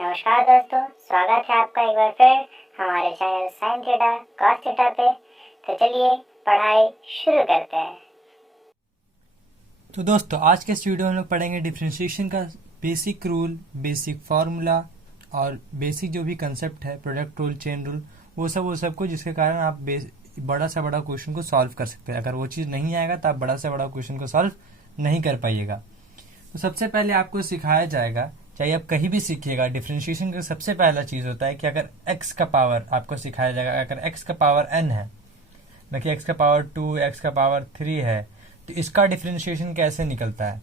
नमस्कार दोस्तों, स्वागत है आपका एक बार फिर हमारे channel sine theta cos theta पे। तो चलिए पढ़ाई शुरू करते हैं। तो दोस्तों आज के इस वीडियो में हम लोग पढ़ेंगे डिफरेंशिएशन का बेसिक रूल, बेसिक फार्मूला और बेसिक जो भी कंसेप्ट है, प्रोडक्ट रूल, चेन रूल, वो सब को जिसके कारण आप बड़ा से बड़ा क्वेश्चन को सॉल्व कर सकते हैं। अगर वो चीज़ नहीं आएगा तो आप बड़ा से बड़ा क्वेश्चन को सॉल्व नहीं कर पाइएगा। तो सबसे पहले आपको सिखाया जाएगा, चाहे आप कहीं भी सीखिएगा, डिफरेंशिएशन का सबसे पहला चीज़ होता है कि अगर x का पावर आपको सिखाया जाएगा, अगर x का पावर n है, न कि x का पावर 2, x का पावर 3 है, तो इसका डिफरेंशिएशन कैसे निकलता है।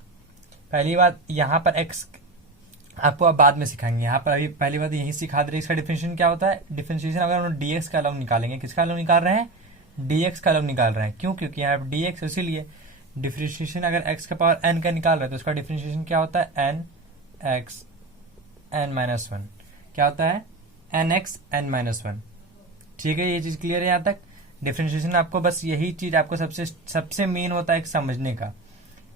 पहली बात यहाँ पर x आपको अब बाद में सिखाएंगे, यहाँ पर अभी पहली बात यही सिखा दे रही है इसका डिफरेंशिएशन क्या होता है। डिफरेंशिएशन अगर हम dx का अलग निकालेंगे, किसका अलग निकाल रहे हैं, dx का अलग निकाल रहे हैं। क्यों? क्योंकि यहाँ पर dx, इसीलिए डिफरेंशिएशन अगर x का पावर n का निकाल रहे हैं तो उसका डिफरेंशिएशन क्या होता है, n x n-1 क्या होता है, nx n-1। ठीक है, ये चीज क्लियर है यहाँ तक। डिफरेंशिएशन आपको बस यही चीज आपको सबसे मेन होता है एक समझने का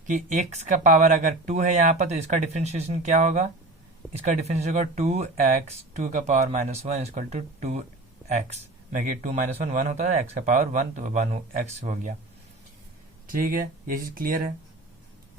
कि x का पावर अगर 2 है यहाँ पर तो इसका डिफरेंशिएशन क्या होगा, इसका डिफरेंशिएशन होगा 2x 2 का पावर -1 इक्वल टू 2x, में कि 2 - 1 1 होता है, x का पावर 1 तो 1x हो गया। ठीक है, ये चीज क्लियर है,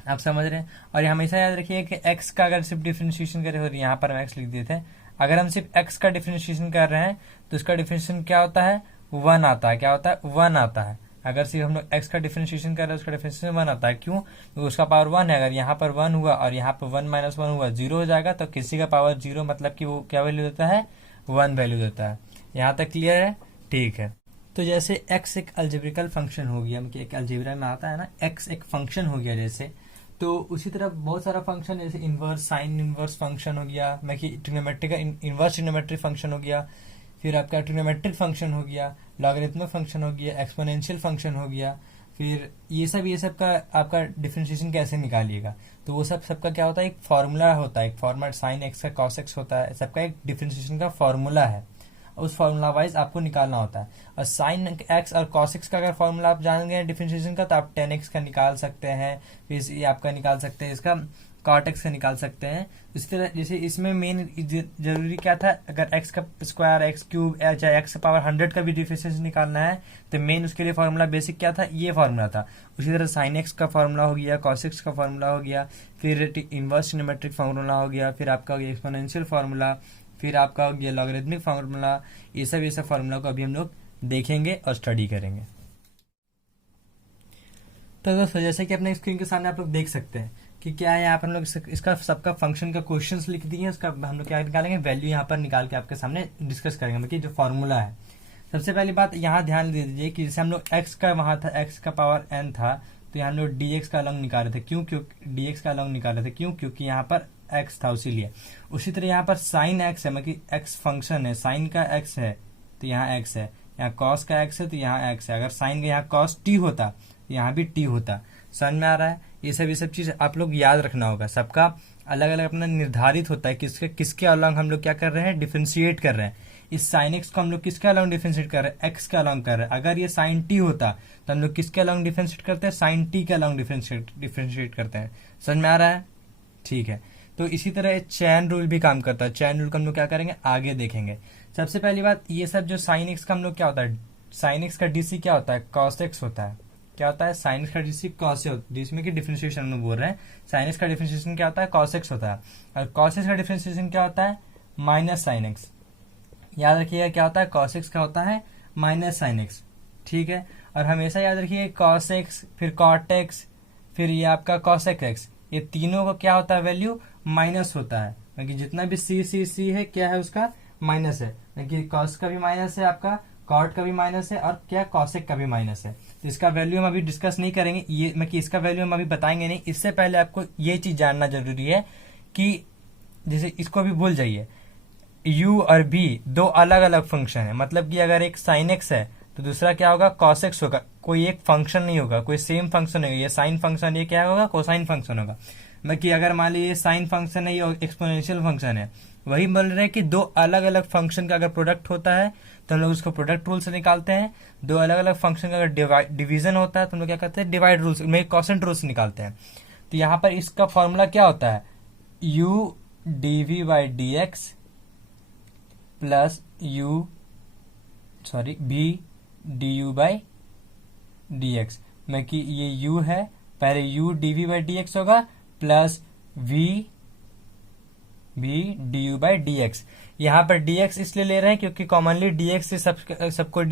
आप समझ रहे हैं। और ये हमेशा याद रखिए कि x का अगर सिर्फ डिफरेंशिएशन करे, और यहाँ पर हम x लिख देते हैं, अगर हम सिर्फ x का डिफरेंशिएशन कर रहे हैं तो इसका डिफरेंशिएशन क्या होता है, 1 आता है। क्या होता है, 1 आता है। अगर सिर्फ हम लोग x का डिफरेंशिएशन कर रहे हैं उसका डिफरेंशिएशन 1 आता है। क्यों? क्योंकि उसका पावर 1 है। अगर यहाँ पर 1 हुआ और यहाँ पर 1 - 1 हुआ, 0 हो जाएगा। तो किसी का पावर 0 मतलब कि वो क्या वैल्यू देता है, 1 वैल्यू देता है। यहाँ तक क्लियर है? ठीक है। तो जैसे x एक अलजेब्रिकल फंक्शन हो गया, मतलब एक अलजेब्रा में आता है ना, x एक फंक्शन हो गया जैसे, तो उसी तरह बहुत सारा फंक्शन, जैसे इनवर्स साइन इनवर्स फंक्शन हो गया, मैं कि ट्रिग्नोमेट्रिक का इनवर्स ट्रिग्नोमेट्रिक फंक्शन हो गया, फिर आपका ट्रिग्नोमेट्रिक फंक्शन हो गया, लॉगरिथमिक फंक्शन हो गया, एक्सपोनेंशियल फंक्शन हो गया। फिर ये सब का आपका डिफरेंशिएशन कैसे निकालिएगा, तो वो सबका क्या होता है, एक फार्मूला होता है, एक फॉर्मेट साइन एक्स का कॉस एक्स होता है, सबका एक डिफरेंशिएशन का फार्मूला है। उस फार्मूला वाइज आपको निकालना होता है। और साइन एक्स और कॉस एक्स का अगर फार्मूला आप जान गए डिफरेंशिएशन का, तो आप टेन एक्स का निकाल सकते हैं, फिर ये आपका निकाल सकते हैं, इसका कॉट एक्स का निकाल सकते हैं। इस तरह जैसे इसमें मेन जरूरी क्या था, अगर एक्स का स्क्वायर, एक्स क्यूब, चाहे एक्स पावर 100 का भी डिफरेंशिएशन निकालना है तो मेन उसके लिए फार्मूला बेसिक क्या था, ये फार्मूला था। उसी तरह साइन एक्स का फार्मूला हो गया, कॉस एक्स का फार्मूला हो गया, फिर इनवर्स ट्रिग्नोमेट्रिक फार्मूला हो गया, फिर आपका एक्सपोनेंशियल फार्मूला, फिर आपका ये लॉगरिथमिक फार्मूला। ये सब फार्मूला को अभी हम लोग देखेंगे और स्टडी करेंगे। तो दोस्तों जैसे कि अपने स्क्रीन के सामने आप लोग देख सकते हैं कि क्या है, यहाँ पर हम लोग इसका सबका फंक्शन का क्वेश्चंस लिख दिए हैं, उसका हम लोग क्या निकालेंगे, वैल्यू यहाँ पर निकाल के आपके सामने डिस्कस करेंगे, मतलब जो फार्मूला है। सबसे पहली बात यहाँ ध्यान दे दीजिए कि जैसे हम लोग x का वहां था, x का पावर n था, तो यहाँ हम लोग dx का अलग निकाल रहे थे। क्यों? dx का अलग निकाल रहे थे, क्यों? क्योंकि यहाँ पर x था, उसीलिए। उसी तरह यहाँ पर साइन x है, मतलब x फंक्शन है, साइन का x है तो यहाँ x है, यहाँ cos का x है तो यहाँ x है। अगर साइन का यहाँ cos t होता तो यहाँ भी t होता। समझ में आ रहा है? ये सब चीज आप लोग याद रखना होगा। सबका अलग अलग अपना निर्धारित होता है, किसके अलग हम लोग क्या कर रहे हैं, डिफ्रेंशिएट कर रहे हैं। इस साइन एक्स को हम लोग किसके अलॉन्ग डिफरेंशिएट कर रहे हैं, एक्स के अलॉन्ग कर रहे हैं। अगर ये साइन टी होता तो हम लोग किसके अलॉन्ग डिफरेंशिएट करते हैं, साइन टी के अलॉन्ग डिफरेंशिएट करते हैं। समझ में आ रहा है? ठीक है। तो इसी तरह चैन रूल भी काम करता है। चैन रूल का हम लोग क्या करेंगे, आगे देखेंगे। सबसे पहली बात, ये सब जो साइन एक्स का हम लोग क्या होता है, साइन एक्स का डीसी क्या होता है, कॉस एक्स होता है। क्या होता है, साइन एक्स का डीसी कॉस जिसमें कि डिफरेंशिएशन हम बोल रहे हैं, साइन एक्स का डिफरेंशिएशन क्या होता है, कॉस एक्स होता है। और कॉस एक्स का डिफरेंशिएशन क्या होता है, माइनस साइन एक्स। याद रखिएगा क्या होता है, cos x का होता है माइनस साइन एक्स। ठीक है। और हमेशा याद रखिए cos x, फिर cot x, फिर ये आपका cos x, ये तीनों का क्या होता है, वैल्यू माइनस होता है। क्योंकि जितना भी c है क्या है, उसका माइनस है। क्योंकि cos का भी माइनस है, आपका cot का भी माइनस है, और क्या cos x का भी माइनस है। तो इसका वैल्यू हम अभी डिस्कस नहीं करेंगे, ये मतलब इसका वैल्यू हम अभी बताएंगे नहीं। इससे पहले आपको ये चीज जानना जरूरी है कि जैसे इसको भी भूल जाइए, u और b दो अलग अलग फंक्शन है। मतलब कि अगर एक साइन एक्स है तो दूसरा क्या होगा, कॉस एक्स होगा। कोई एक फंक्शन नहीं होगा, कोई सेम फंक्शन नहीं होगा। ये साइन फंक्शन, ये क्या होगा, कोसाइन फंक्शन होगा। मतलब कि अगर मान लीजिए साइन फंक्शन है, ये एक्सपोनेंशियल फंक्शन है। वही बोल रहे हैं कि दो अलग अलग फंक्शन का अगर प्रोडक्ट होता है तो हम लोग उसको प्रोडक्ट रूल से निकालते हैं। दो अलग अलग फंक्शन का अगर डिवीजन होता है तो हम लोग क्या करते हैं, डिवाइड रूल में कॉसेंट रूल से निकालते हैं। तो यहाँ पर इसका फॉर्मूला क्या होता है, u dv by D x plus v du by dx में कि ये u है, पहले u dv बाई dx होगा plus v du by dx। यहाँ पर dx इसलिए ले रहे हैं क्योंकि कॉमनली dx से सबको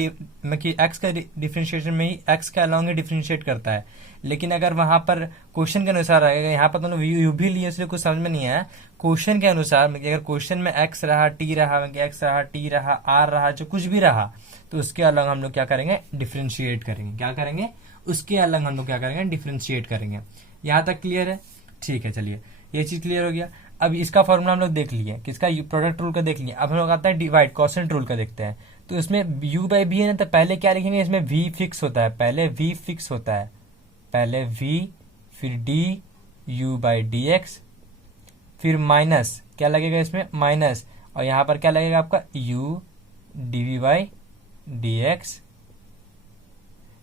में कि x का डिफरेंशिएशन में ही x के अलॉन्ग ही डिफरेंशिएट करता है। लेकिन अगर वहां पर क्वेश्चन के अनुसार आएगा, यहाँ पर तो u भी लिए इसलिए कुछ समझ में नहीं आया। क्वेश्चन के अनुसार अगर क्वेश्चन में x रहा, t रहा, x रहा, t रहा, r रहा, जो कुछ भी रहा, तो उसके अलग हम लोग क्या करेंगे, डिफरेंशिएट करेंगे। क्या करेंगे, उसके अलग हम लोग क्या करेंगे, डिफरेंशिएट करेंगे। यहाँ तक क्लियर है? ठीक है, चलिए ये चीज क्लियर हो गया। अब इसका फॉर्मूला हम लोग देख लिए, किसका, प्रोडक्ट रूल का देख लिया। अब हम लोग आता है डिवाइड क्वोशिएंट रूल का देखते हैं। तो इसमें u बाई v है ना, तो पहले क्या लिखेंगे, इसमें v फिक्स होता है, पहले v फिक्स होता है, पहले v, फिर d u बाई dx, फिर माइनस क्या लगेगा इसमें, माइनस, और यहाँ पर क्या लगेगा आपका u dv बाई dx,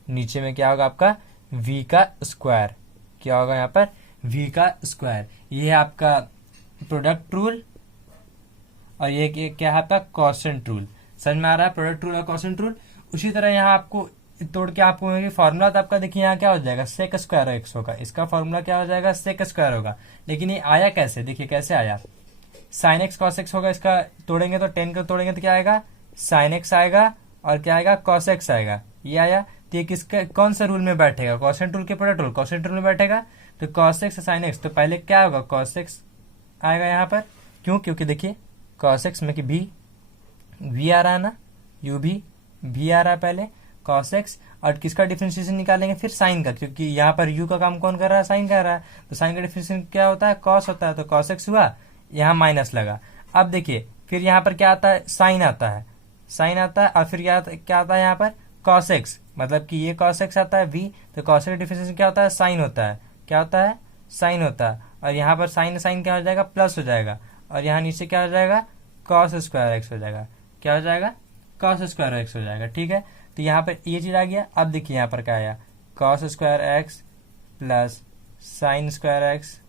नीचे में क्या होगा आपका v का स्क्वायर, क्या होगा यहाँ पर v का स्क्वायर। ये है आपका प्रोडक्ट रूल और ये क्या है आपका क्वोशिएंट रूल। समझ में आ रहा है, प्रोडक्ट रूल और क्वोशिएंट रूल। उसी तरह यहाँ आपको तोड़ के आपको फॉर्मूला तो आपका देखिए यहाँ क्या हो जाएगा, सेक स्क्वायर एक्स होगा, इसका फॉर्मूला क्या हो जाएगा, सेक स्क्वायर होगा। लेकिन ये आया कैसे, देखिए कैसे आया, साइन एक्स कॉस एक्स होगा, इसका तोड़ेंगे तो 10 का तोड़ेंगे तो क्या आएगा, साइन एक्स आएगा, और क्या आएगा, कॉस एक्स आएगा। ये आया, तो ये किसका कौन सा रूल में बैठेगा, क्वोशिएंट रूल के प्रोडक्ट रूल, क्वोशिएंट रूल में बैठेगा। तो कॉस एक्स साइन एक्स, तो पहले क्या होगा, कॉस एक्स आएगा यहाँ पर, क्यों, क्योंकि देखिए कॉस एक्स में कि भी आ रहा है ना, यू भी आ रहा है पहले कॉस एक्स, और किसका डिफरेंशिएशन निकालेंगे, फिर साइन का, क्योंकि यहाँ पर यू का काम कौन कर रहा है, साइन कर रहा है। तो साइन का डिफरेंशिएशन क्या होता है, कॉस होता है, तो कॉस एक्स हुआ, यहाँ माइनस लगा। अब देखिए फिर यहाँ पर क्या आता है, साइन आता है, साइन आता है, और फिर क्या आता है यहाँ पर, कॉस एक्स, मतलब कि ये कॉस एक्स आता है v, तो कॉस एक्स डिफरेंशिएशन क्या होता है, साइन होता है, क्या होता है, साइन होता है। और यहाँ पर साइन साइन क्या हो जाएगा, प्लस हो जाएगा, और यहाँ नीचे क्या हो जाएगा, कॉस स्क्वायर एक्स हो जाएगा, क्या हो जाएगा, कॉस स्क्वायर एक्स हो जाएगा। ठीक है, तो यहाँ पर ये चीज आ गया। अब देखिए यहाँ पर क्या आया, cos square x plus sine square x.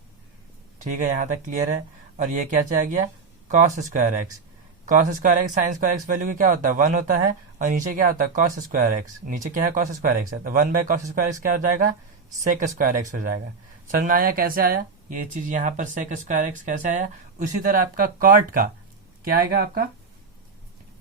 ठीक है, यहाँ तक क्लियर है। और ये क्या आ गया, cos square x, cos square x sine square x value क्या होता है, 1 होता है, और नीचे क्या होता है, कॉस स्क्वायर एक्स, नीचे क्या है, कॉस स्क्वायर एक्स है, तो 1 बाय कॉस स्क्वायर एक्स क्या हो जाएगा, सेक स्क्वायर एक्स हो जाएगा। समझ में आया कैसे आया ये चीज, यहाँ पर सेक स्क्वायर एक्स कैसे आया। उसी तरह आपका कॉट का क्या आएगा, आपका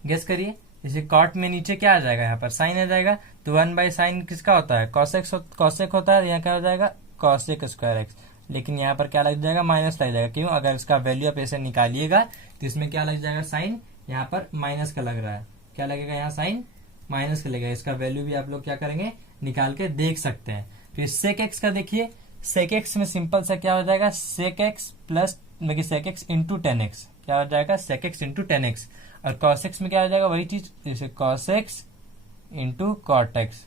गेस करिए, जैसे कॉट में नीचे क्या आ जाएगा, यहाँ पर साइन आ जाएगा, तो 1 बाई साइन किसका होता है, कॉसेक होता है, यहाँ क्या हो जाएगा, कॉसेक स्क्वायर एक्स। लेकिन यहाँ पर क्या लग जाएगा, माइनस लग जाएगा, क्यों, अगर इसका वैल्यू आप ऐसे निकालिएगा तो इसमें क्या लग जाएगा, साइन यहाँ पर माइनस का लग रहा है, क्या लगेगा, यहाँ साइन माइनस का लगेगा। इसका वैल्यू भी आप लोग क्या करेंगे, निकाल के देख सकते हैं। फिर सेक एक्स का देखिए, सेक एक्स में सिंपल सा क्या हो जाएगा, sec x plus sec x into 10x, क्या हो जाएगा, सेक एक्स इंटू 10x। और कॉस एक्स में क्या हो जाएगा, वही चीज, जैसे cos x into cot x.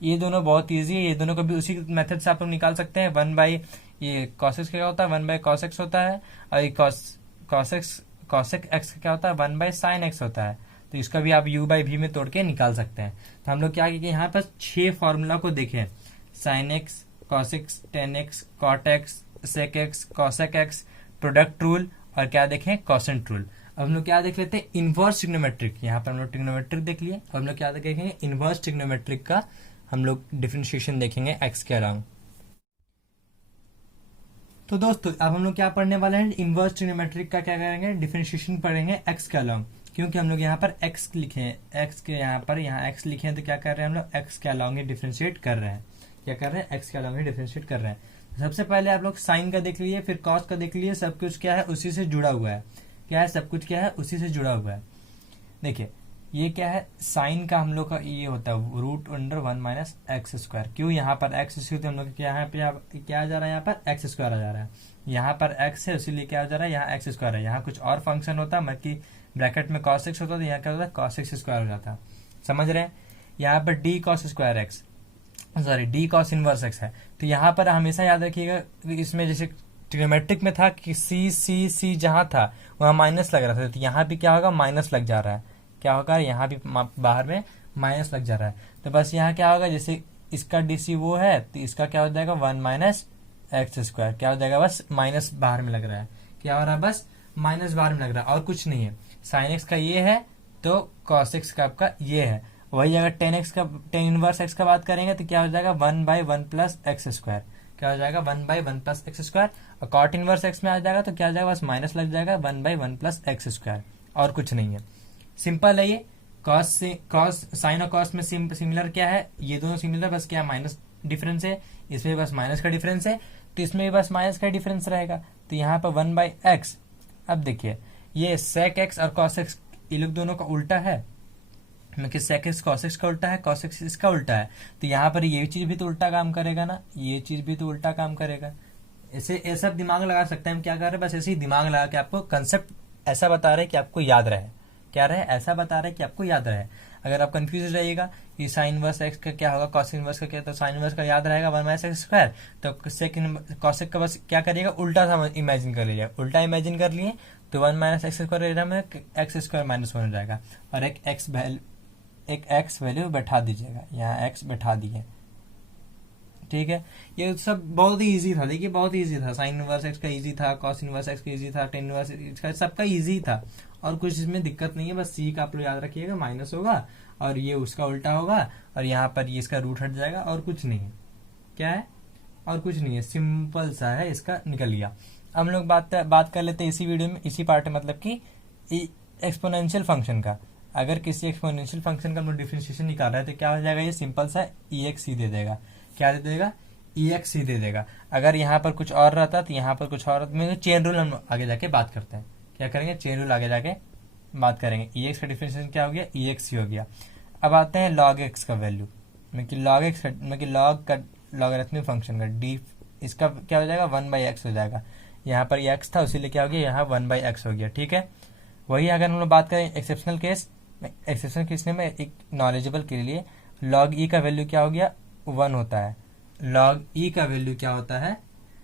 ये दोनों बहुत इजी है, ये दोनों को भी उसी मेथड से आप लोग निकाल सकते हैं। 1 बाई ये कॉस एक्स क्या होता है, 1 बाई कॉस एक्स होता है, और ये कॉसेक एक्स क्या होता है, 1 बाई साइन एक्स होता है। तो इसका भी आप u बाई v में तोड़ के निकाल सकते हैं। तो हम लोग क्या किए, यहाँ पर 6 फॉर्मूला को देखें, sine x, cos x, tan x, cot x, sec x, cosec x, product rule, और क्या देखें, क्वोशिएंट रूल। अब हम लोग क्या देख लेते हैं, इनवर्स ट्रिग्नोमेट्रिक। यहाँ पर हम लोग ट्रिग्नोमेट्रिक देख लिए, अब हम लोग क्या देखेंगे, इनवर्स ट्रिग्नोमेट्रिक का हम लोग डिफरेंशिएशन देखेंगे एक्स के अलावा। तो दोस्तों अब हम लोग क्या पढ़ने वाले हैं, इनवर्स ट्रिग्नोमेट्रिक का क्या करेंगे, डिफरेंशिएशन पढ़ेंगे एक्स के अलावा। क्योंकि हम लोग यहाँ पर एक्स लिखे हैं, एक्स के यहाँ एक्स लिखे हैं, तो क्या कर रहे हैं हम लोग, एक्स के अलावा ही डिफरेंशिएट कर रहे हैं। क्या कर रहे हैं, एक्स के अलावा ही डिफरेंशिएट कर रहे हैं। सबसे पहले आप लोग साइन का देख लीजिए, फिर कॉस का देख लीजिए, सब कुछ क्या है उसी से जुड़ा हुआ है, क्या है, सब कुछ क्या है उसी से जुड़ा हुआ है। देखिए ये क्या है, साइन का हम लोग का ये होता है root under 1 minus x square. क्यों, यहाँ पर एक्स स्क्वायर, हम लोग क्या आ जा रहा है, यहाँ पर एक्स स्क्वायर आ जा रहा है, यहाँ पर एक्स है इसीलिए क्या आ जा रहा है, यहाँ एक्स स्क्वायर है। यहाँ कुछ और फंक्शन होता है, मतलब कि ब्रैकेट में कॉस एक्स होता है, तो यहाँ क्या होता है, कॉस एक्स स्क्वायर हो जाता है। समझ रहे हैं, यहाँ पर D cos square x, sorry D cos inverse x है। तो यहाँ पर हमेशा याद रखिएगा, इसमें जैसे ट्रिग्नोमेट्रिक में था कि सी जहां था वहां माइनस लग रहा था, तो यहाँ भी क्या होगा, माइनस लग जा रहा है, क्या होगा, यहाँ भी बाहर में माइनस लग जा रहा है। तो बस यहाँ क्या होगा, जैसे इसका डीसी वो है, तो इसका क्या हो जाएगा, 1 माइनस एक्स स्क्वायर, क्या हो जाएगा, बस माइनस बाहर में लग रहा है, क्या हो रहा है, बस माइनस बाहर में लग रहा है, और कुछ नहीं है। साइन एक्स का ये है तो कॉस एक्स का आपका ये है। वही अगर टेन इनवर्स एक्स का बात करेंगे तो क्या हो जाएगा 1/1 प्लस एक्स स्क्वायर, क्या हो जाएगा 1/1 प्लस एक्स स्क्वायर। और कॉट इनवर्स एक्स में आ जाएगा तो क्या हो जाएगा, बस माइनस लग जाएगा 1/1 प्लस एक्स स्क्वायर, और कुछ नहीं है। सिंपल है ये। कॉस साइन और कॉस में सिमिलर क्या है, ये दोनों सिमिलर, बस क्या माइनस डिफरेंस है, इसमें बस माइनस का डिफरेंस है, तो इसमें भी बस माइनस का डिफरेंस रहेगा। तो यहाँ पर 1/x, अब देखिए ये सेक एक्स और कॉस एक्स ये लोग दोनों का उल्टा है, मतलब सेक एक्स कॉस एक्स का उल्टा है, कॉस एक्स इसका उल्टा है, तो यहाँ पर ये चीज भी तो उल्टा काम करेगा ना, ये चीज भी तो उल्टा काम करेगा। ऐसे ऐसा दिमाग लगा सकते हैं हम, क्या कर रहे हैं, बस ऐसे ही दिमाग लगा के आपको कंसेप्ट ऐसा बता रहे हैं कि आपको याद रहे, क्या रहे, ऐसा बता रहे हैं कि आपको याद रहे। अगर आप कंफ्यूज रहिएगा कि साइन इनवर्स एक्स का क्या होगा, कॉस इनवर्स का क्या, तो साइन इनवर्स का याद रहेगा 1/x², तो सेक कॉसेक का बस क्या करिएगा, उल्टा सा इमेजिन कर लीजिए, उल्टा इमेजिन कर लिए तो 1/x² में x² -1 हो जाएगा, और एक एक्स वैल्यू बैठा दीजिएगा, यहाँ एक्स बैठा दिए, ठीक है। ये सब बहुत ही इजी था, देखिए बहुत ही इजी था, साइन इनवर्स एक्स का इजी था, कॉस इनवर्स एक्स का इजी था, टेन इनवर्स एक्स का, सबका इजी था, और कुछ इसमें दिक्कत नहीं है। बस सी का आप लोग याद रखिएगा, माइनस होगा और ये उसका उल्टा होगा, और यहाँ पर ये इसका रूट हट जाएगा, और कुछ नहीं है। क्या है, और कुछ नहीं है, सिंपल सा है, इसका निकल गया। अब हम लोग बात कर लेते हैं इसी वीडियो में, इसी पार्ट में, मतलब कि एक्सपोनेंशियल फंक्शन का। अगर किसी एक्सपोनेंशियल फंक्शन का हम लोग डिफरेंशिएशन निकाल रहे हैं तो क्या हो जाएगा, ये सिंपल सा EXC दे देगा। क्या दे देगा, EXC दे देगा। अगर यहाँ पर कुछ और रहता तो यहाँ पर कुछ और, में चेन रूल हम आगे जाके बात करते हैं, क्या करेंगे, चेन रूल आगे जाके बात करेंगे। EX का डिफरेंशिएशन क्या हो गया, EXC हो गया। अब आते हैं log x का वैल्यू, log x log का लॉगरिथमिक फंक्शन का डी, इसका क्या हो जाएगा 1/x हो जाएगा। यहाँ पर x था उसीलिए क्या हो गया, यहाँ 1/x हो गया, ठीक है। वही अगर हम लोग बात करें एक्सेप्शनल केस में एक नॉलेजेबल के लिए, log e का वैल्यू क्या हो गया, 1 होता है। log e का वैल्यू क्या होता है,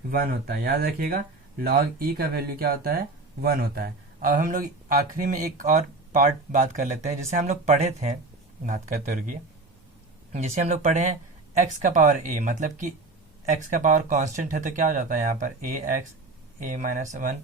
1 होता है, याद रखिएगा, log e का वैल्यू क्या होता है, 1 होता है। अब हम लोग आखिरी में एक और पार्ट बात कर लेते हैं, जिसे हम लोग पढ़े थे, बात करते रुकिए, जिसे हम लोग पढ़े हैं x का पावर a, मतलब कि x का पावर कांस्टेंट है तो क्या हो जाता है यहाँ पर ax a-1,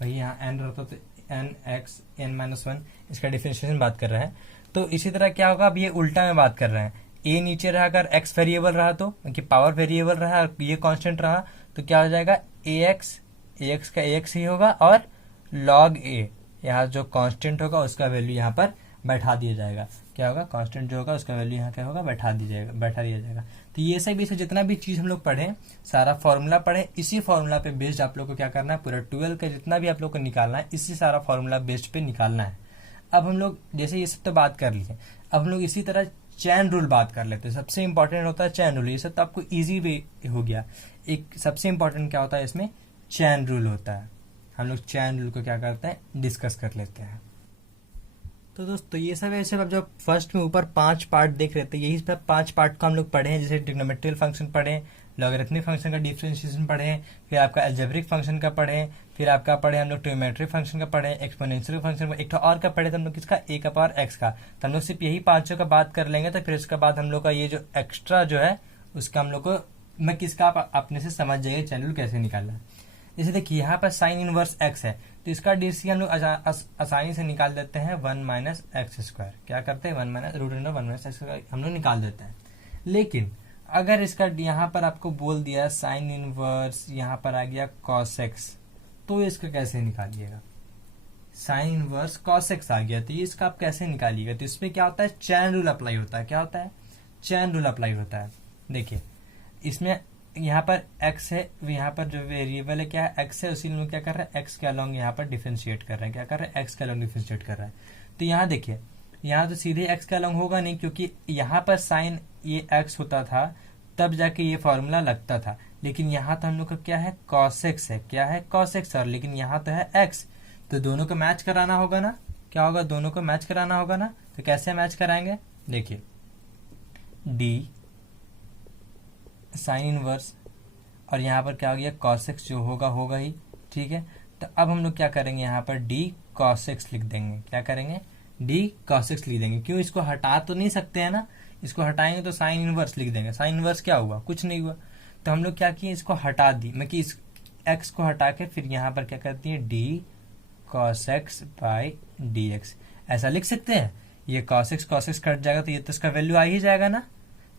वही यहाँ n रहता तो nx n-1, इसका डिफरेंशिएशन बात कर रहे हैं। तो इसी तरह क्या होगा, अब ये उल्टा में बात कर रहे हैं, a नीचे रहा, अगर x वेरिएबल रहा तो कि पावर वेरिएबल रहा और ये कांस्टेंट रहा तो क्या हो जाएगा, ax का ax ही होगा, और log a यहाँ जो कांस्टेंट होगा उसका वैल्यू यहाँ पर बैठा दिया जाएगा। क्या होगा, कांस्टेंट जो होगा उसका वैल्यू यहाँ क्या होगा, बैठा दिया जाएगा। तो ये सब इसे जितना भी चीज हम लोग पढ़े, सारा फॉर्मूला पढ़े, इसी फॉर्मूला पे बेस्ड आप लोग को क्या करना है, पूरा 12 का जितना भी आप लोग को निकालना है, इसी सारा फॉर्मूला बेस्ड पे निकालना है। अब हम लोग जैसे ये सब तो बात कर लिए, अब हम लोग इसी तरह चैन रूल बात कर लेते हैं। सबसे इंपॉर्टेंट होता है चैन रूल, ये सब तो आपको ईजी वे हो गया। एक सबसे इंपॉर्टेंट क्या होता है इसमें, चैन रूल होता है। हम लोग चैन रूल को क्या करते हैं, डिस्कस कर लेते हैं। तो दोस्तों ये सब ऐसे अब जब फर्स्ट में ऊपर 5 पार्ट देख रहे थे, यही सब 5 पार्ट को हम लोग पढ़े हैं, जैसे ट्रिग्नोमेट्रियल फंक्शन पढ़े, लॉगरिथमिक फंक्शन का डिफरेंशिएशन पढ़े, फिर आपका अलजेब्रिक फंक्शन का पढ़े, फिर आपका पढ़े हम लोग ट्रिग्नोमेट्रिक फंक्शन का पढ़े, एक्सपोनेंशियल फंक्शन का एक और का पढ़े तो हम लोग किसका, a का पावर x का। तो हम लोग सिर्फ यही 5 का बात कर लेंगे, तो फिर उसके बाद हम लोग का ये जो एक्स्ट्रा जो है उसका हम लोग को, मैं किसका आप अपने से समझ जाइए चैनल कैसे निकालना है। जैसे देखिए यहाँ पर साइन इनवर्स x है, तो इसका डीसी हम लोग आसानी से निकाल देते हैं 1-x²। क्या करते हैं, 1-√1-x² हम लोग निकाल देते हैं। लेकिन अगर इसका यहाँ पर आपको बोल दिया साइन इनवर्स, यहाँ पर आ गया cos x, तो इसका कैसे निकालिएगा, साइन इनवर्स cos x आ गया, तो इसका आप कैसे निकालिएगा। तो इसमें क्या होता है, चैन रूल अप्लाई होता है। क्या होता है, चैन रूल अप्लाई होता है। देखिए इसमें यहाँ पर x है, यहाँ पर जो वेरिएबल है क्या है, x है, उसी में क्या कर रहा है, x के अलॉन्ग यहाँ पर डिफरेंशिएट कर रहे हैं। क्या कर रहे हैं, x के अलॉन्ग डिफरेंशिएट कर रहा है। तो यहाँ देखिए, यहाँ तो सीधे x के अलॉन्ग होगा नहीं, क्योंकि यहाँ पर साइन ये x होता था तब जाके ये फॉर्मूला लगता था, लेकिन यहाँ तो हम लोग का क्या है, cos x है। क्या है, cos x, और लेकिन यहाँ तो है x, तो दोनों को मैच कराना होगा ना। क्या होगा, दोनों को मैच कराना होगा ना। तो कैसे मैच कराएंगे, देखिए d साइन इनवर्स, और यहाँ पर क्या हो गया, cos x जो होगा ही, ठीक है। तो अब हम लोग क्या करेंगे, यहाँ पर d cos x लिख देंगे। क्या करेंगे, d cos x लिख देंगे। क्यों, इसको हटा तो नहीं सकते हैं ना, इसको हटाएंगे तो साइन इनवर्स लिख देंगे। साइन इनवर्स क्या हुआ, कुछ नहीं हुआ। तो हम लोग क्या किए, इसको हटा दी, मैं कि इस x को हटा के फिर यहाँ पर क्या करती है, d cos x by D x. ऐसा लिख सकते हैं। ये cos x कट जाएगा तो ये तो इसका वैल्यू आ ही जाएगा ना।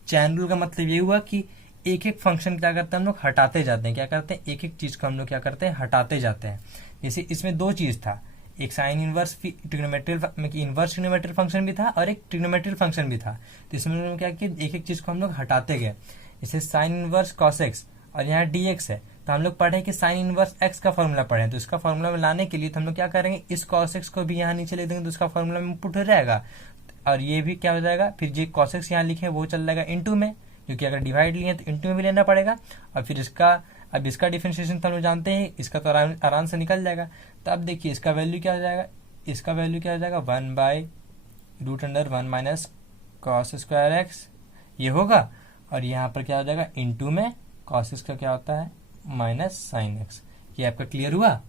चैन रूल का मतलब ये हुआ कि एक एक फंक्शन क्या करते हैं हम लोग हटाते जाते हैं। क्या करते हैं, एक एक चीज को हम लोग क्या करते हैं, हटाते जाते हैं। जैसे इसमें दो चीज था, एक sine inverse inverse trigonometric function भी था और एक ट्रिग्नोमेट्रिक फंक्शन भी था। तो इसमें हम लोग क्या किया, एक एक चीज को हम लोग हटाते गए। जैसे साइन इनवर्स cos x और यहाँ dx है, तो हम लोग पढ़े कि साइन इनवर्स x का फॉर्मूला पढ़े। तो इसका फॉर्मूला में लाने के लिए तो हम लोग क्या करेंगे, इस cos x को भी यहाँ नीचे ले देंगे तो इसका फॉर्मूला में पुट हो जाएगा। और ये भी क्या हो जाएगा, फिर जो cos x यहाँ लिखे वो चल जाएगा इनटू में, क्योंकि अगर डिवाइड लिए तो इनटू में भी लेना पड़ेगा। और फिर इसका डिफरेंशिएशन तो हम लोग जानते हैं, इसका तो आराम से निकल जाएगा। तो अब देखिए इसका वैल्यू क्या हो जाएगा, इसका वैल्यू क्या हो जाएगा, 1/√1 माइनस cos स्क्वायर एक्स ये होगा। और यहाँ पर क्या हो जाएगा, इनटू में cos x का क्या होता है, माइनस साइन एक्स। ये आपका क्लियर हुआ।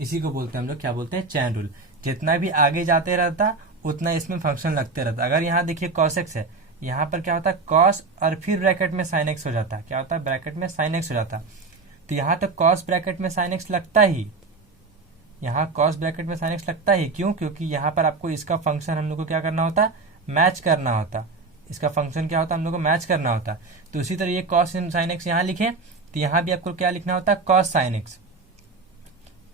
इसी को बोलते हैं हम लोग, क्या बोलते हैं, चैन रूल। जितना भी आगे जाते रहता उतना इसमें फंक्शन लगते रहता। अगर यहाँ देखिए cos x है, यहाँ पर क्या होता है cos और फिर ब्रैकेट में sin x हो जाता है। क्या होता है, ब्रैकेट में sin x हो जाता। तो यहाँ तक cos ब्रैकेट में sin x लगता ही, यहाँ cos ब्रैकेट में sin x लगता ही। क्यों, क्योंकि यहाँ पर आपको इसका फंक्शन हम लोग को क्या करना होता, मैच करना होता। इसका फंक्शन क्या होता, हम लोग को मैच करना होता। तो उसी तरह ये cos sin x यहाँ लिखे, तो यहाँ भी आपको क्या लिखना होता है, cos sin x।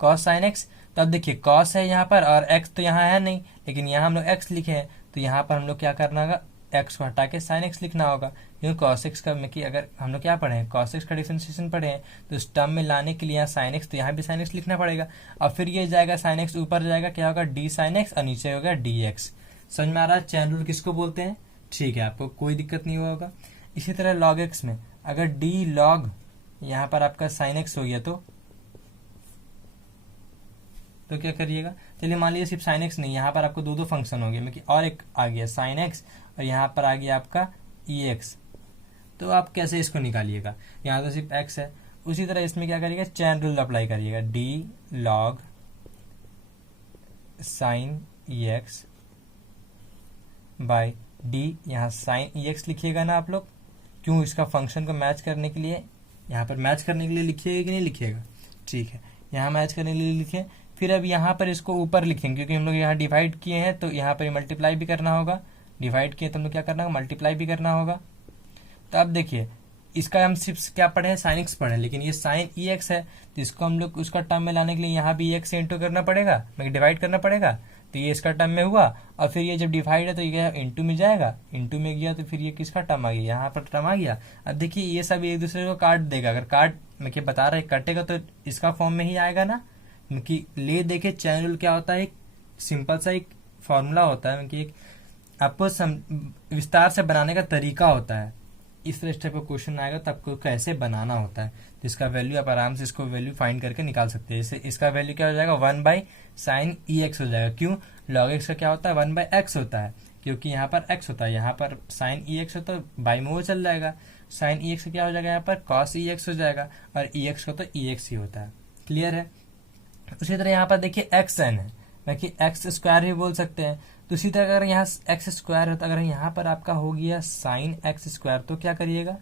cos sin x, तो अब देखिए cos है यहाँ पर और x तो यहाँ है नहीं, लेकिन यहाँ हम लोग x लिखे हैं। तो यहाँ पर हम लोग क्या करना होगा, x को हटा के sin x लिखना होगा। क्योंकि cos x का कि अगर हम लोग क्या पढ़े हैं, cos x का डिफरेंशिएशन पढ़े हैं, तो इस टर्म में लाने के लिए यहाँ sin x, तो यहाँ भी sin x लिखना पड़ेगा। और फिर ये जाएगा sin x ऊपर जाएगा, क्या होगा, d sin x और नीचे होगा dx। समझ में आ रहा है चैन रूल किसको बोलते हैं। ठीक है, आपको कोई दिक्कत नहीं होगा। इसी तरह log x में अगर d log यहाँ पर आपका sin x हो गया तो क्या करिएगा, चलिए मान लीजिए सिर्फ sin x नहीं, यहाँ पर आपको दो फंक्शन हो गए, और एक आ गया sin x और यहाँ पर आ गया आपका ex। तो आप कैसे इसको निकालिएगा, यहाँ तो सिर्फ x है। उसी तरह इसमें क्या करिएगा, चैन रूल अप्लाई करिएगा, d log sin ex by d, यहाँ sin ex लिखिएगा ना आप लोग। क्यों, इसका फंक्शन को मैच करने के लिए, यहाँ पर मैच करने के लिए लिखिएगा कि नहीं लिखिएगा। ठीक है, यहाँ मैच करने के लिए लिखे। फिर अब यहाँ पर इसको ऊपर लिखेंगे, क्योंकि हम लोग यहाँ डिवाइड किए हैं तो यहाँ पर मल्टीप्लाई भी करना होगा। डिवाइड किए तो हम लोग क्या करना होगा, मल्टीप्लाई भी करना होगा। तो अब देखिए इसका हम सिर्फ क्या पढ़े हैं, साइन एक्स पढ़े, लेकिन ये साइन ई एक्स है, तो इसको हम लोग उसका टर्म में लाने के लिए यहाँ भी एक्स से इंटू करना पड़ेगा, डिवाइड करना पड़ेगा। तो ये इसका टर्म में हुआ, और फिर ये जब डिवाइड है तो ये इंटू में जाएगा, इंटू में गया तो फिर ये किसका टर्म आ गया, यहाँ पर टर्म आ गया। अब देखिए ये सब एक दूसरे को काट देगा, अगर काट मैं क्या बता रहा है कटेगा तो इसका फॉर्म में ही आएगा ना। क्योंकि ले देखे चैन रूल क्या होता है, एक सिंपल सा एक फॉर्मूला होता है, कि एक आपको विस्तार से बनाने का तरीका होता है। इस तरह टाइप का क्वेश्चन आएगा तो आपको कैसे बनाना होता है, तो इसका वैल्यू आप आराम से इसको वैल्यू फाइंड करके निकाल सकते हैं। जैसे इसका वैल्यू क्या हो जाएगा, 1/sin ex हो जाएगा। क्यों, log x का क्या होता है, 1/x होता है, क्योंकि यहाँ पर x होता है, यहाँ पर sin ex होता है, बाई में वो चल जाएगा। sin ex क्या हो जाएगा, यहाँ पर cos ex हो जाएगा, और ex का तो ex ही होता है। क्लियर है। उसी तरह यहाँ पर देखिए xn है, बाकी एक्स स्क्वायर भी बोल सकते हैं। तो इसी तरह अगर यहाँ एक्स स्क्वायर है, तो अगर यहाँ पर आपका हो गया साइन एक्स स्क्वायर, तो क्या करिएगा,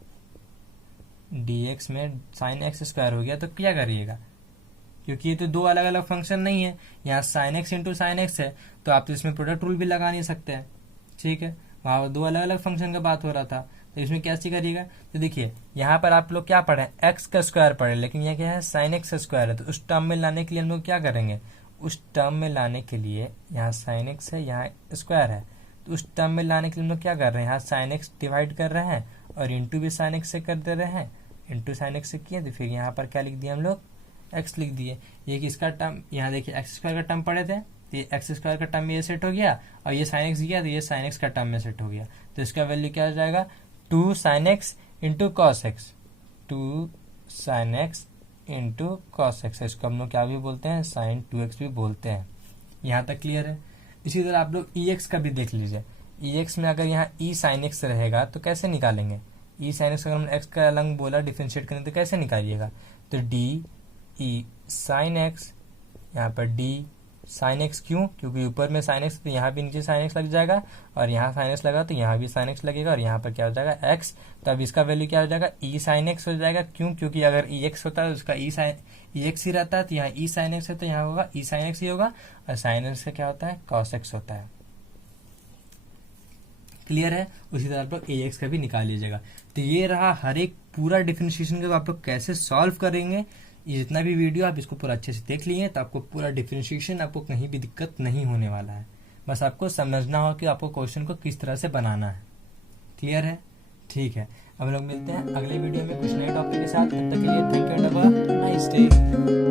dx में साइन एक्स स्क्वायर हो गया तो क्या करिएगा, क्योंकि ये तो दो अलग अलग फंक्शन नहीं है, यहाँ sine x into sine x है, तो आप तो इसमें प्रोडक्ट रूल भी लगा नहीं सकते हैं। ठीक है, वहाँ दो अलग अलग फंक्शन का बात हो रहा था, तो इसमें कैसे करिएगा। तो देखिए यहाँ पर आप लोग क्या पढ़े, एक्स का स्क्वायर पढ़े, लेकिन यह क्या है, साइन एक्स स्क्वायर है। तो उस टर्म में लाने के लिए हम लोग क्या करेंगे, उस टर्म में लाने के लिए यहाँ साइन एक्स है, यहाँ स्क्वायर है, तो उस टर्म में लाने के लिए हम लोग क्या कर रहे हैं, यहाँ साइन एक्स डिवाइड कर रहे हैं और इंटू भी साइन एक्स से कर दे रहे हैं, इंटू साइन एक्स से किए, तो फिर यहाँ पर क्या लिख दिया हम लोग, एक्स लिख दिए। ये किसका टर्म, यहाँ देखिए एक्स स्क्वायर का टर्म पढ़े थे, तो ये एक्स स्क्वायर का टर्म में ये सेट हो गया, और ये साइन एक्स गया तो ये साइन एक्स का टर्म में सेट हो गया। तो इसका वैल्यू क्या हो जाएगा, 2 sin x into cos x, 2 sin x into cos x. इसको हम लोग क्या भी बोलते हैं, साइन 2x भी बोलते हैं। यहाँ तक क्लियर है। इसी तरह आप लोग ex का भी देख लीजिए, ex में अगर यहाँ e sin x रहेगा तो कैसे निकालेंगे, e sin x अगर हमने x का अलग बोला डिफरेंशिएट करें तो कैसे निकालिएगा, तो d e sin x, यहाँ पर d साइन एक्स क्यों, क्योंकि ऊपर में साइन एक्स तो यहाँ भी नीचे साइन एक्स लग जाएगा, और यहाँ साइन एक्स लगा तो यहाँ भी साइन एक्स लगेगा, और यहाँ पर क्या हो जाएगा एक्स। तो अब इसका वैल्यू क्या हो जाएगा, ई साइन एक्स हो जाएगा। क्यों, क्योंकि अगर ई एक्स होता है उसका ई एक्स ही रहता है, तो यहाँ ई साइन एक्स है तो यहाँ होगा ई साइन एक्स ही होगा, और साइन एक्स का क्या होता है, कॉस एक्स होता है। क्लियर है। उसी तरह आप लोग ए एक्स का भी निकाल लीजिएगा। तो ये रहा हर एक पूरा डिफरेंशिएशन का आप लोग कैसे सॉल्व करेंगे। ये जितना भी वीडियो आप इसको पूरा अच्छे से देख लिए तो आपको पूरा डिफरेंशिएशन, आपको कहीं भी दिक्कत नहीं होने वाला है। बस आपको समझना हो कि आपको क्वेश्चन को किस तरह से बनाना है। क्लियर है, ठीक है। अब लोग मिलते हैं अगले वीडियो में कुछ नए टॉपिक के साथ। तब तक के लिए thank you and have a nice day.